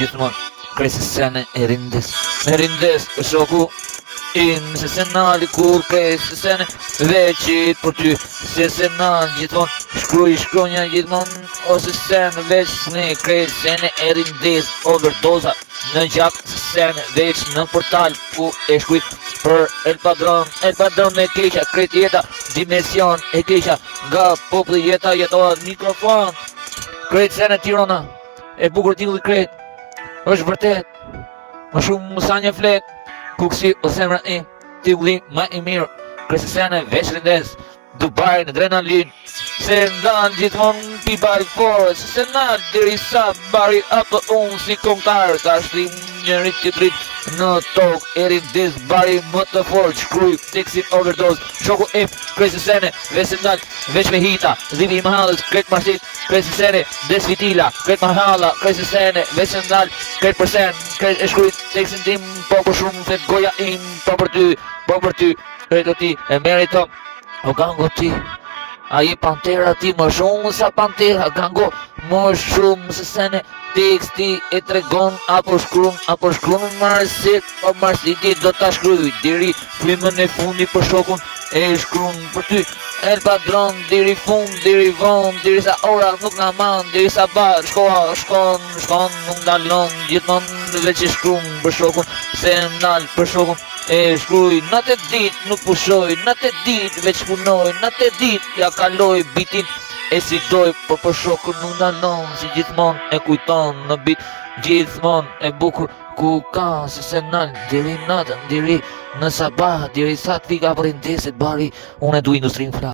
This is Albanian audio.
gjithmonë krejt se sene e rindes. Me rindes shoku im se senali kur krejt se sene veqit për ty. Se senal gjithmonë shkronja gjithmonë ose sen veç ne krejt sene e rindes. Overdoza në gjak se sene veç në portal ku e shkujt për El Padron me keqa krejt jeta dimension e keqa nga populli jeta jetohet mikrofon krejt sene Tirana e bukur tingulli krejt është vërtet më shumë më sa një flet kuksi o zemra im tingulli ma i mirë krejt sene veç rindes Dubai në adrenalin se ndan gjithmonë pi bari forë se ndan diri sa bari apo unë si kombëtar ta shtim njëri tjetrit në tokë e rindes bari më të forë shkruj tekstin overdose shoku im krejt se sene veç ndan veç me hita dhivi i mahallës krejt marsit krejt se sene desvitila krejt mahalla krejt se sene veç ndan krejt përsen krejt e shkruj tekstin tim po për shumë flet goja im po për ty krejt o ti e meriton o gango ti a je pantera ti më shumë sa pantera gango më shumë se sene teksti e tregon apo shkruan marsit o marsiti do ta shkruaj deri frymën e fundi për shokun e shkruan për ty El Padron deri fund deri vonë deri sa ora nuk na man deri sa bar shkon nuk dalon gjithmonë veç e shkruan për shokun se ndal për shokun e shkruaj natë dit nuk pushoj natë dit veç punoj natë dit ja kaloj bitin e si doj për shokun nuk dalon si gjithmonë e kujton në bit gjithmonë e bukur ku ka se senal deri natën deri në sabah deri sa të vika për rindeset bari unë e du industrinë fra